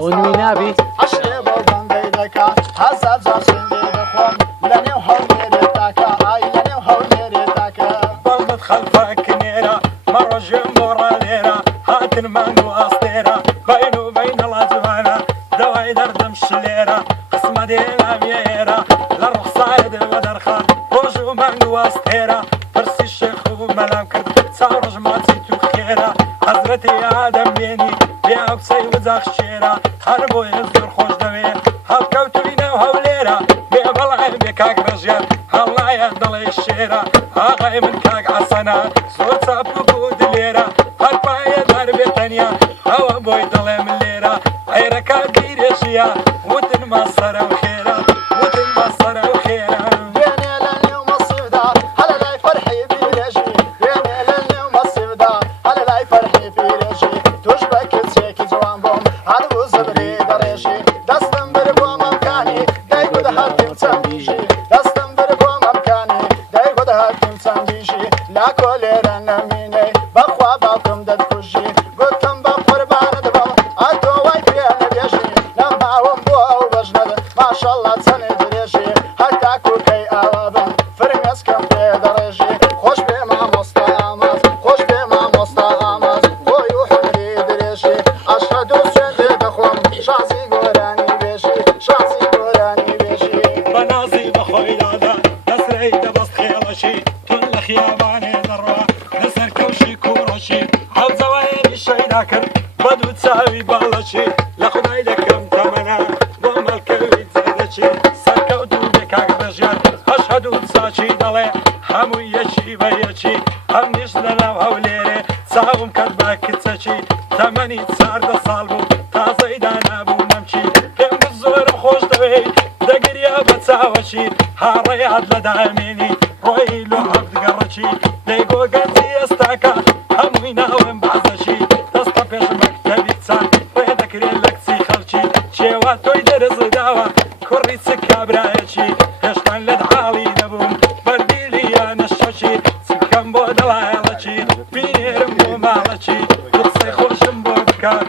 ونوينابي ضربت خلفك نيرة مرة جمهورة ليرة هات المانو أسطيرة بينه وبين الأزمانة دواي دردم شليرة قسمة دينا ميرة للرخصة ودرخة روجو مانو أسطيرة فرسي الشيخ وملام كرد صار جمعتي خيرة حضرتي آدم بيني يا بسي وزاخ شيرة هربو يزر خوش دوي هالكوتو بينا وهوليرة بيبلعي بكاك رجال هالله يهدلي الشيرة هاغي من كاك عسنا صوت صابو بود ليرة هالباية دار بيتانيا هوا بوي دلي من ليرة عيركا دير يشيا ودن مصر وخيرة ودن مصر وخيرة بدو تساوي بالشي لخداي دكم تمنا ومال كوي زادشي سركوتو بكاك رجال اشهدو تساشي دلي همو يشي بيشي هم نشلنا وهوليري ساوم كدباك تساشي تمني تسار دا صالبو تازيدان ابو نمشي كم بالزور خوش دوي دقريا بتساوشي هاري عدل دعميني رويلو عبد قرشي ديقو قنزي استاكا همو يناوم بعزشي توي درز داوا كوري سكا برايشي هشتان لدعالي نبوم برديلي انا الشوشي سكام بود العيالشي بينيرم ومالشي قصي خوشم بودكا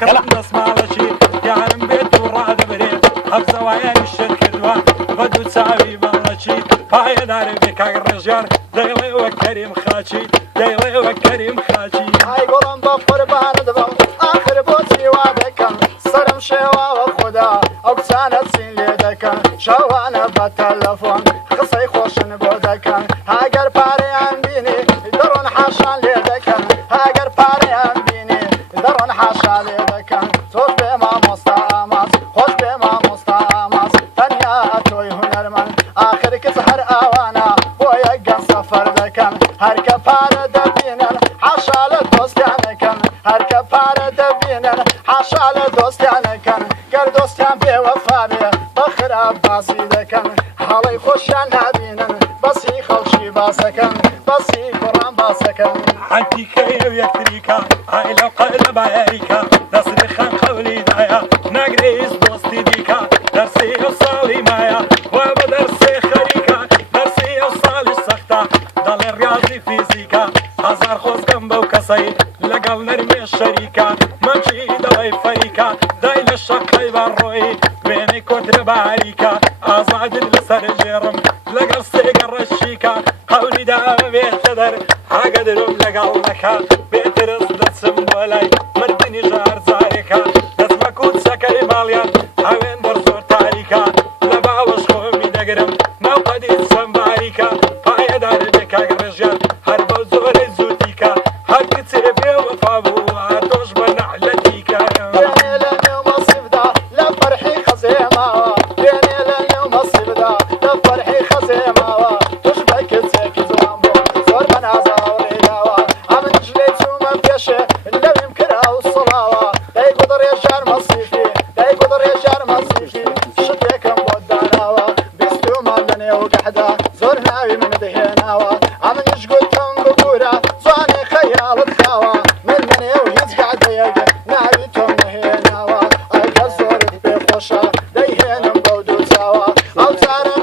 كرم نص مالشي يعلم بيت وراد بريد هبزوايا الشركة دوا بدو تساوي بالشي باي داري بكا الرجال ديلي وكريم خاشي ديلي وكريم خاشي هاي قولن بقربان دبم اخر بوتي وادكم صرم شوا وخدا اوكسانة سين ليدكم شوانا بالتلفون خصي خوشن بودكم هاجر باري عن بيني درون حاشان ليدكم هاجر باري عن بيني درون حاشان ليدكم توش بما مستعمس خوش بما مستعمس تنيا توي هنرمن اخر كسهر اوانا بويا جن سفر دكم هركب بار دبينن حاشال دوست عنكم هركب بار دبينن حاشال دوست عنكم گر دوستان بوفا بي بخراب باسي دكم حالي خوشان نبينن بسي خلشي باسكم بسي قران باسكم عنتي كيو يكتريكا هاي لو قلب عيريكا نصر خان قولي دايا نقريز دوستي ديكا درسي وصالي مايا وبدرسي خريكا درسي وصالي سختا دالي رياضي فيزيكا هزار خوز قنبو كسي لقل نرمي الشريكا ممشي دواي فريكا داي للشقي بالروي بيني كتر باريكا ازعد لسر جرم لقل سيقر الشيكا قولي دا بيتدر هاقدرم لقل لكا بيترز دسم بولاي مردني جار زاريكا دسمك وتسكي باليان هاوين برزور تاريكا لباوش خومي دقرم موقدي سنباريكا بايا دار بكا رجال هربو زوري زوتيكا هاك تسيبي وفابو هاتوش بنحلتيكا بيني لاني ومصيف دا لفرحي خزيمة بيني لاني ومصيف دا لفرحي خزيمة تشبك تسيكي زوامبو زور منازا وريداوا عمن جليتو من بيشي اللي يمكنها والصلاوة داي قدر يجار مصيفي داي قدر يجار مصيفي شتيكم بوداناوا بيستو مالني وقحدا زور ناوي من دهيناوا عمن يشقل كم بقورا زواني خيال الخاوا من مني ويزقع ديق ناوي توم نهيناوا ايقا زور بيخوشا ديهينم بودو تاوا او تارم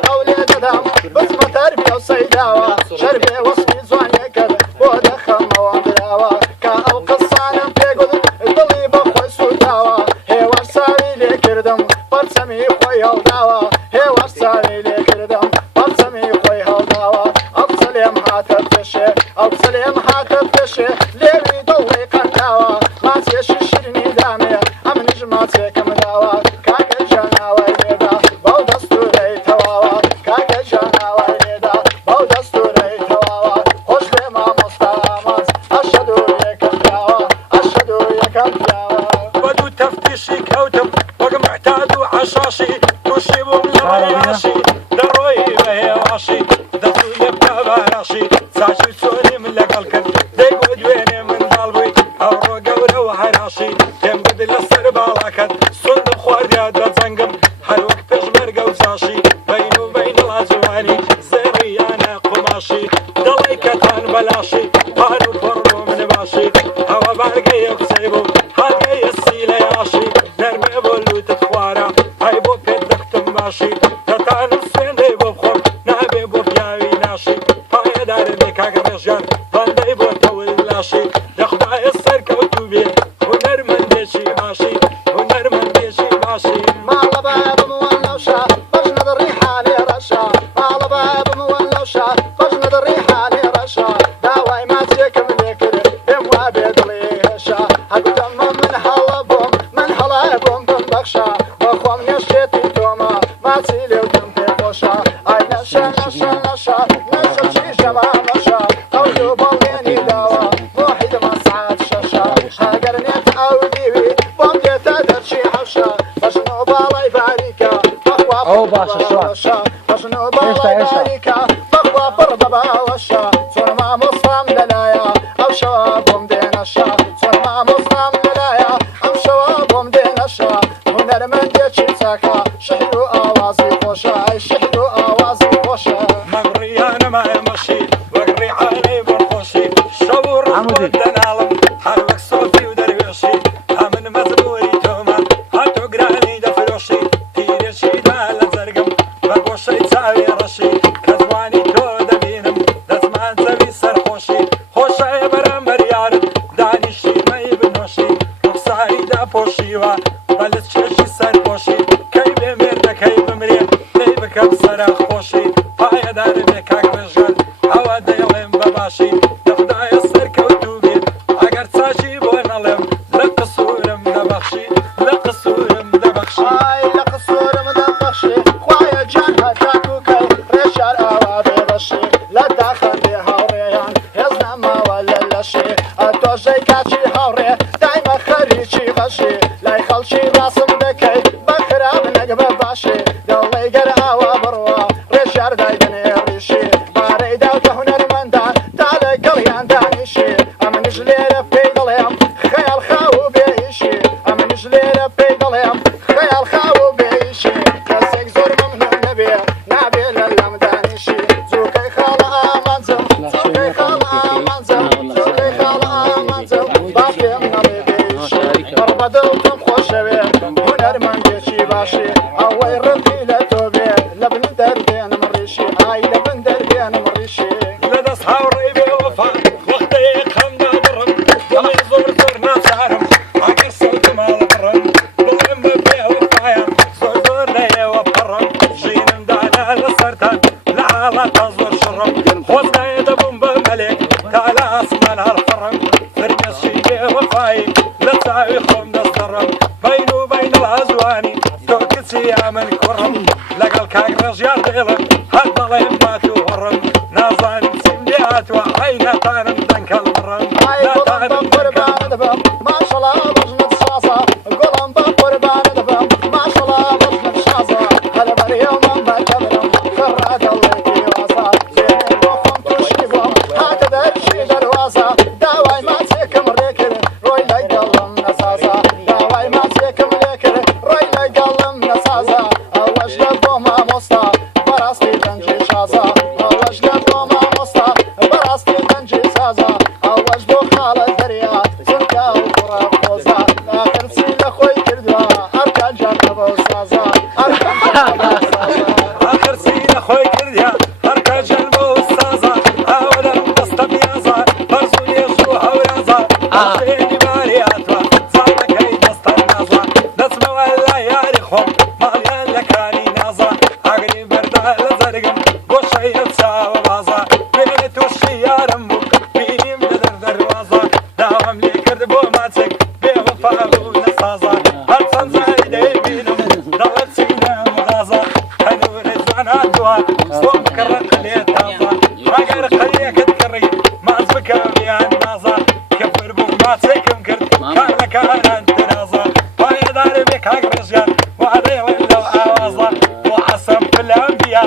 خوشا ئای نەشە نەشە نەشە نەشە چیشە مامەشە ئەو دوو بەڵێنی داوە بۆ حیدمان سعات شەشە ئەگەر نێت ئەو دیوی بۆم دێتە دەرچی حەوشە بەژن و باڵای باریکە بەخوا باشە بەژن و باڵای باریکە بەخوا پڕ بەباوەشە چۆن مامۆستام لەلایە ئەو شەوە بۆم دێنەشە چۆن مامۆستام لەلایە ئەم شەوە بۆم دێنەشە هونەرمەندێکی چاکە شەهر و ئاوازی خۆشە ئەی شەهر و ئاوازی خۆشە مەغڕیانە مایەمەشی وەک ڕیحانەی بەرخۆشی شەو و ڕۆژ بۆ دەناڵم هەر وەک سۆفی و دەروێشی هەمن مەجبوری تۆمە هاتۆ گرانی دەفرۆشی تیرێکیدا لە جەرگم بە گۆشەی چاوی ڕەشی کە جوانی تۆ دەبینم دەزمان زەوی سەرخۆشی خۆشایە بەرامبەر یارم دانیشی مەی بنۆشی ڕوخساری داپۆشیوە بەلت چێژی سەرپۆشی کەی بێ مێردەکەی بمرێ دەی بکەم سەرە خۆشی پایەدارە بێ کاک ڕێژگەر ئەوە دەیڵێم بەباشی دەخدایە سەرکەوتوو بێت ئەگەر چاچی بۆ نەڵێم لە قسوورم دەبەخشی لە قسوورم دەبەخشی ئای لە قسوورم دەبەخشی خوایە جان هەتاکوکەی ڕێژار ئاوا بێبەشی لە داخەندێ هاوڕێیان هێز نەماوە لە لەشی ئەتۆژەی کاچی هاوڕێ دایمە خەریکی غەشی لای خەڵکی ڕاستم دەکەی بە خراب نەک بە باشی دەڵێ گەر ئاوا بڕوە ڕێژار دایدنێ ڕیشی بارەی داوتە هونەرمەندان تا لەگەڵیان دانیشی ئەمنیش لێرە پێی دەڵێم خەیاڵ خاو و بێئیشی ئەمنیش لێرە پێی دەڵێم خەیاڵ خاو و بێئیشی کەسێک زۆر مەمنوون نەبێ نابێ لە لەم دانیشی جووکەی خاڵە ئامانجم جووکەی خاڵە ئامانجم جووکەی خاڵە ئامانجم با پێم نەڵێ بێئیشی بەڕبەدڵتم خۆشەوێ هونەرمەندێکی باشی ئەوەی ڕقی لە تۆ بێ لە بن دەردێنم ڕیشی ئای لە بن دەردێنم ڕیشی لەدەست هاوڕێی بێوەفا وەختەیە خەمدا بڕم دڵی زۆر زۆر ناچارم ئەگەر سەوتە ماڵە بڕم بڵێم بە بێوەفایە زۆر زۆر لە ئێوە پەڕم ژینم دانا لەسەرتان لە حاڵاتە زۆر شڕم خۆزگایە دەبووم بە مەلێک تا لە ئاسمان هەڵفڕم فرمێشی بێوەفایی لە چاوی خۆم دەستەڕم بین و بین الهەزوانی تۆ کچی یا من کوڕم لەگەڵ کاک ڕێژیار دێڵم هەر دەڵێم مات و هڕم نازانم چیم لێ هاتووە ئەی ناتانم دەنکەڵ بڕم ئای گۆڵم بە قوربانە دەبم ماشەڵا بەژنت شازە گۆڵم بە قوربانە دەبم ماشەڵا بەژنت شازە هەلە بەریێومەم بەکەبرم خڕا دەڵێکی وازە زێنێ بۆ خۆم تووشی بووم هاتە دەرچی دەروازە داوای ماچێکم ڕێکرد ڕۆی لەگەڵم نەسازە داوای ماچێکم لێکرد ڕۆی لەگەڵم نەسازە ئەوەش لە بۆ مامۆستا بەڕاستی دەنجی شازە ئەوەش لە بۆ مامۆستا بەڕاستی دەنجی سازە ئەوەش بۆ خاڵە دەریا چونکە و کوڕە خۆزە ئاخرچی لە خۆی کردووە ئەرکان جانەبە و سازە ئەرکان جانەبە و سازە ئاخرچی لە خۆی کردیا هەرکە جەلبە و سازە ئاوەدەم دەستە پیازە بەرز و لێژ و هەورازە ئاشێنی باری هاتووە چاوەکەی دەستە نازە دەچمەوە لای یاری خۆم ماڵیان لە کانی نازە ئاگری بەردا لە جەرگم گۆشەی ئەو چاوە بازە بێنێ تووشی یارم بوو بینیم لە دەردەروازە داوام لێ کرد بۆ ماچێک بێوەفا بوو نەسازە هەرچەند جاری دەیبینم دەڵێت چینە مغازە هەنوورە جوان هاتووە سۆم کڕە قەلێ تازە ئەگەر قەلێکت کڕی ماچ بکەم یان نازە کەفر بوو ماچێکم کرد کار لە کاران تنازە پایەدارە بێ کاک ڕێژیان وا دەیڵێن لەو ئاوازە بۆ حەسەن پلەمبیا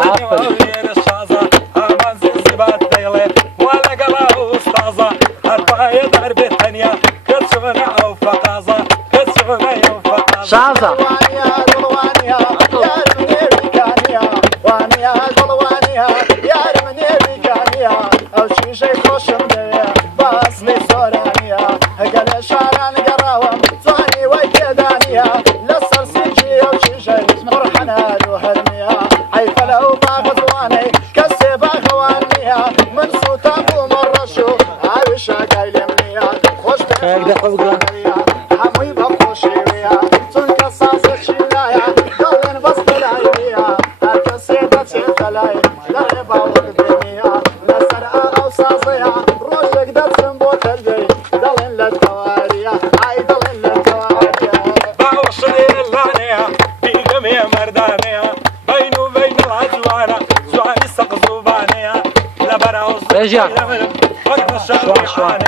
لە نێوە لێرە شازە ئامان زیبات دەیڵێ وا لەگەڵا ئوستازە هەر پایەدار بێت تەنیا کە چۆنە ئەو فەقازە کە چۆنە ئەو فەقازە شازە وانیا دڵوانیا یارم نێویکانیا وانیا دڵوانیا یارم نێویکانیا ئەو چیژەی خۆشم دەوێ بەسڵی زۆرانیا هەگە لە شاران گەڕاوم جوانی وای تێدانیا لەسەر سینجی ئەو چیژەی پڕحەنار و هەرمیا حەیفە لەو باغە جوانەی کەسێ باغەوان نییە من سووتان بوومە ڕەش و ئاوی شاگای لێم نییە خۆش هەمووی بە خۆشی وەیە چونکە ساز رجع شوان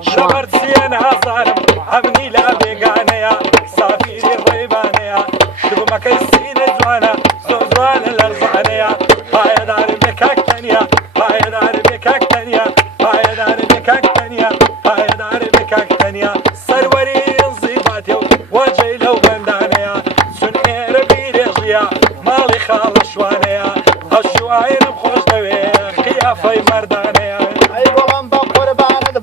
شبرت سيانا ظالم عبني لا بيقانيا صافي الريبانيا دبو ما كيسين جوانا زوانا الارزانيا هاي دار بكاك تانيا هاي دار بكاك تانيا هاي دار بكاك تانيا هاي دار بكاك تانيا سروري انزيباتي وجهي لو بندانيا سنير بيريجيا مالي خال شوانيا هالشوائن بخوش دوي خيافي مردانيا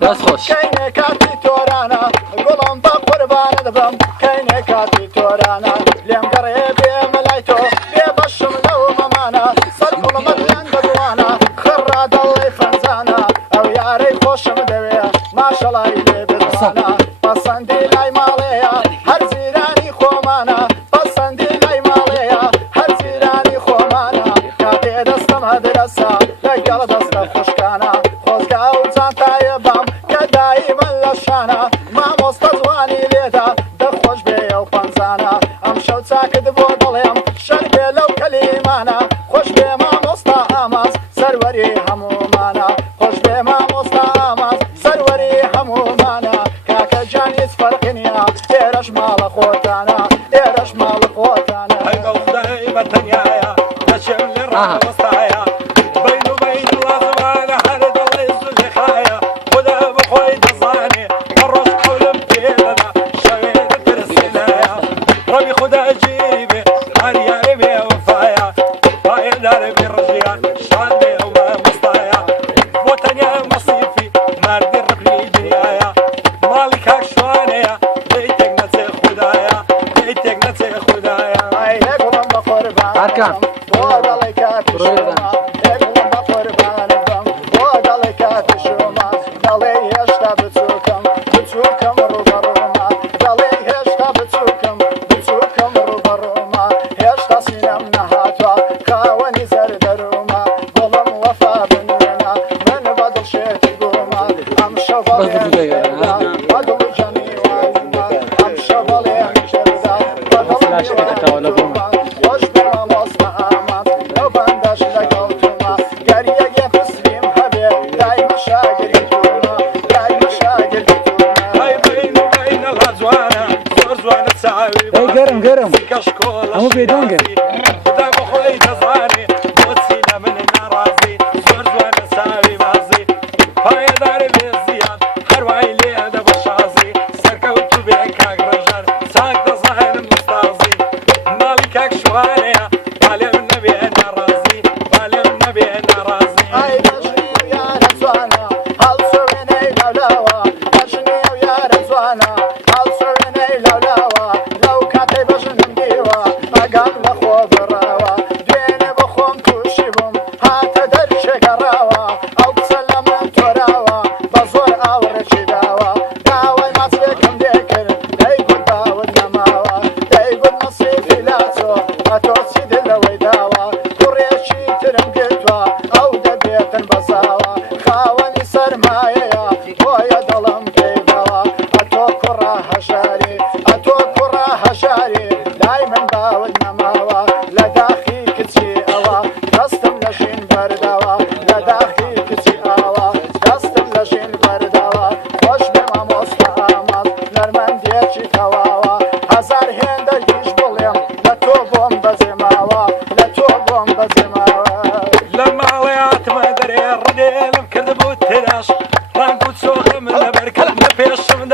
بس خوش كاينه كاتي تورانا قولهم بقربان دبم كاينه كاتي تورانا لم قريبي ملايتو بيبشم لو ممانا صار كل مدين دوانا خراد الله فنزانا او ياري خوشم دوي ما شاء الله يلي بدوانا بسندي لاي ماليا هر زيراني خومانا بسندي لاي ماليا هر زيراني خومانا كاتي دستم هدرسا لقل دست خوشكانا خوزقا وزانتا يبام دائما لشانا ما مستزواني ليدا دخوش بيا وفنزانا امشو تاكد بودليم شربي لو كليمانا خوش بي ما مستا اماز سروري همومانا خوش بي ما مستا اماز سروري همومانا كاكا جاني سفرقنيا ايرش مال خوتانا ايرش مال خوتانا هيدا وخداي بتنيايا نشم للرا وسطايا بينو بين الله زوانا هرد الله يزل خايا خدا بخوي دزاني الروس حول بكيدنا شوية ترسنايا ربي خدا جيبي هريا ربي وفايا هاي دار بالرجيان شاندي وما مصطايا وطنيا مصيفي ماردي ربي دنيايا مالك هاك شوانيا بيتك نتسي خدايا بيتك نتسي خدايا هاي قولهم بقربان أركان. بودلي كاتي شوما قولهم بقربان دبم بودلي كاتي شوما دلي هشتا بتوكم روبروما دلي هشتا بتوكم روبروما هشتا سينم نهاتوا خاوني زردروما قولهم وفا بنونا من بدل شيتي قوما ام شوالي بدل جميع وعزنا ام شوالي مشرزا بدل خوش بما مصنع آمد لو بندش لقوتما قرية يفسليم حبيب لاي مشاقل يتوما لاي مشاقل يتوما هاي بينو بين الغزوانة زور تساوي اي قرم قرم كشكول هم بيدونجا خدا بخوي دزاني موتسينا من النرازي زور تساوي مازي هاي دار بالزياد حرواي لي هذا بشازي سركوت بيك رجال ساق دزان مستازي مالكك شوانيا بالي النبي انا رازي بالي النبي انا رازي هاي بشني ويا رزوانا هل سويني لولاوا بشني ويا رزوانا هل سويني لولاوا لو كاتي بشنم ديوا اقام لخو براوا ديني بخوم كوشيبم هاتا درشي قراوا او بسلم توراوا بزور اورشي داوا داوي ماسيكم ديكر دايقود باود نماوا دايقود مصيفي لاتو اتوسي دلوي داوا قريشي ترم قلتوا او دبيتن بصاوا خاوني سرمايا ويا ظلم كيدوا اتو كراها شاري اتو كراها شاري دايما باود نماوا لداخي كتسي اوا دستم لشين بردوا لداخي كتسي اوا دستم لشين بردوا خوش بما مستعمد نرمن ديتشي تواوا هزار هنده يش بوليم لتو بوم بزماوا لتو بوم بزماوا لما عليات ما دري الرديل مكذب وتراش رانكو تسوق من بركة نفيش من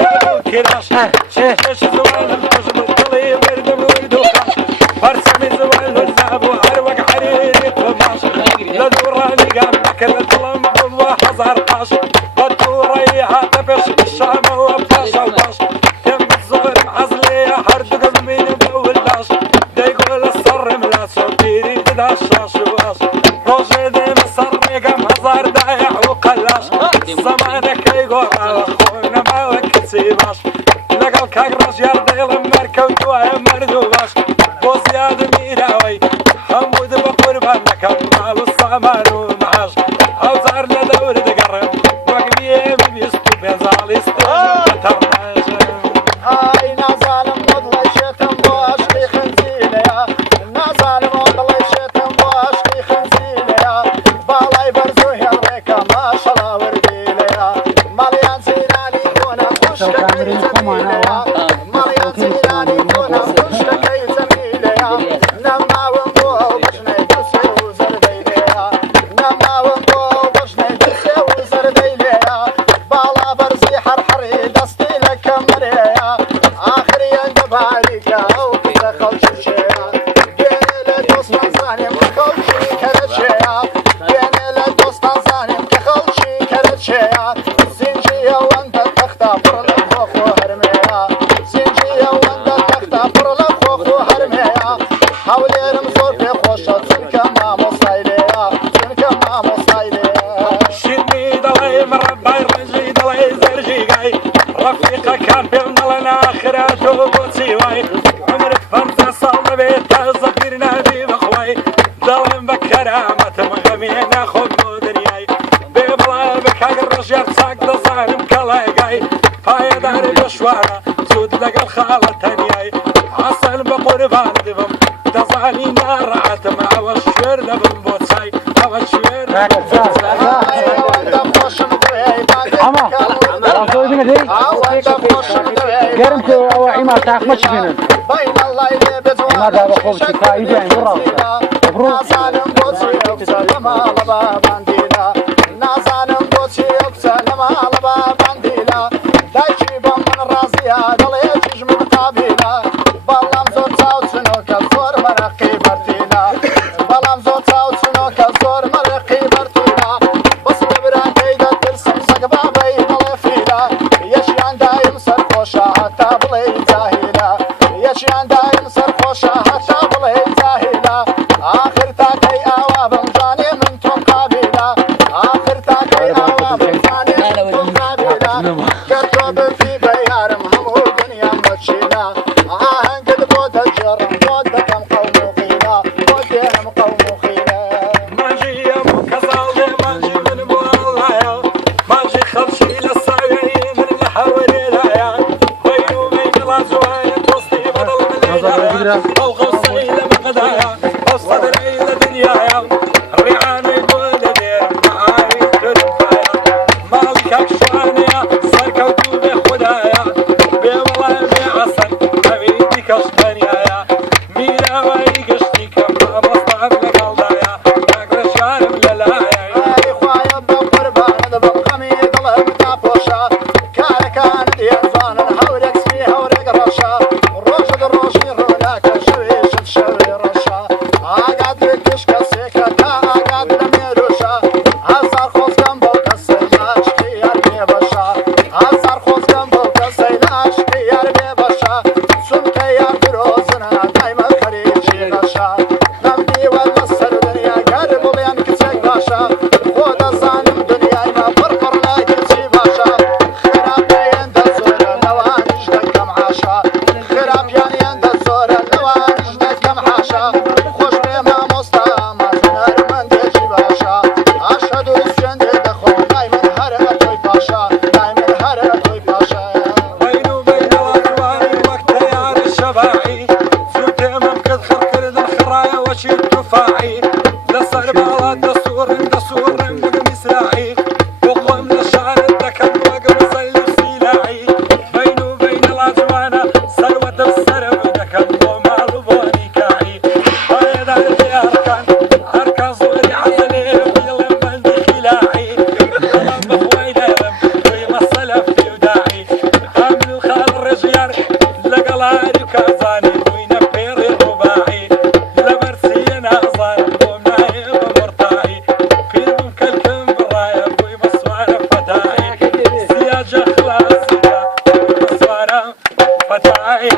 كراش شيش زوال الحجم طلي ورد وردوخة فرسمي زوال الذهب وعروق حريري قماش لدوراني قام لكن الظلم وحزر قاش بدوري عاتفش بالشام وباش وباش يم الزور معزلي حردق بمين بولاش دا يقول الصر ملا صوتيري دا الشاش واش روجي دي مصري قام هزار دايع وقلاش زمانك يقول خونا ما وكتسيباش لقل كاقرش يردي لمركو جوايا مردوباش وزياد ميراوي حمود بقربان لك مال الصمان ومعاش اوزار لدور دقرب وقبيه بيستو بيزالي ستين بترناش هاي نازالم مضلي شتم بواشقي خنزيلة يا نازالم مضلي شتم بواشقي خنزيلة يا بالاي برزو هريكا ما شاء قیامت مغمینه خود دنیای ببلا بکاگر رجال ساق دزانم کلاگای پایدار بشوارا زود لقل خالة تنیای حسن بقربان دبم دزانی نارعتم عوش شویر لبم بوتسای عوش شویر لبم بوتسای قرم كو عمار تاخمش فينا عمار هذا خوف شفاء يبيع برا مبروك أو غوصي لمقدايا أصدر إلى دنيايا ريعان يقول دير معاي ترفايا مالك أكشوانيا صار كوتوبي خدايا بيولا بيعسن حبيبي كشتنيايا ميلا ويقشتي كما مصطعب لقلدايا ناقر شارم للايا أي خوايا بقربان دبل خميد الله متابوشا كان ديزان هورك سي هورك رشا روشد روشي روناك شويش شوي رشا أقعد لكش كسيكا أقعد لميروشا هزار خوز جنبو كسيناش خيار بيبشا هزار خوز جنبو كسيناش خيار بيبشا سنك يا بروزنا دايما خريجي غشا نمدي ولا سر دنيا قرب بيان كتسيك باشا خود زانم دنيا ما برقر لا كتسي باشا خراب يند الزور نوانج دكم عاشا خراب يند الزور نوانج دكم عاشا خوش بما مستعمل نار من دجي باشا أشهد السند دخل دايما هرب توي باشا دايما هرب توي باشا بين وبين الأجواني وقت يار الشفاعي سوت ممكن خركر الخرايا وشي التفاعي لصار بالا دستور بمسراعي وقوم لشعر الدكن وقم صيل سيلاعي بين وبين الأجوان سلوة السرب دكن ومال بونيكاعي هاي دار أركان صوري حسني ويلم بندي خلاعي ظلم بخويلم ويما الصلف في وداعي حامل خال الرجيار لقلاري وكازاني وين بيري الرباعي لبرسينا ظالم ومنايم ومرتاعي في ممكن برايا ويما الصوارف فتاعي سياجة خلاصية ويما الصوارف فتاعي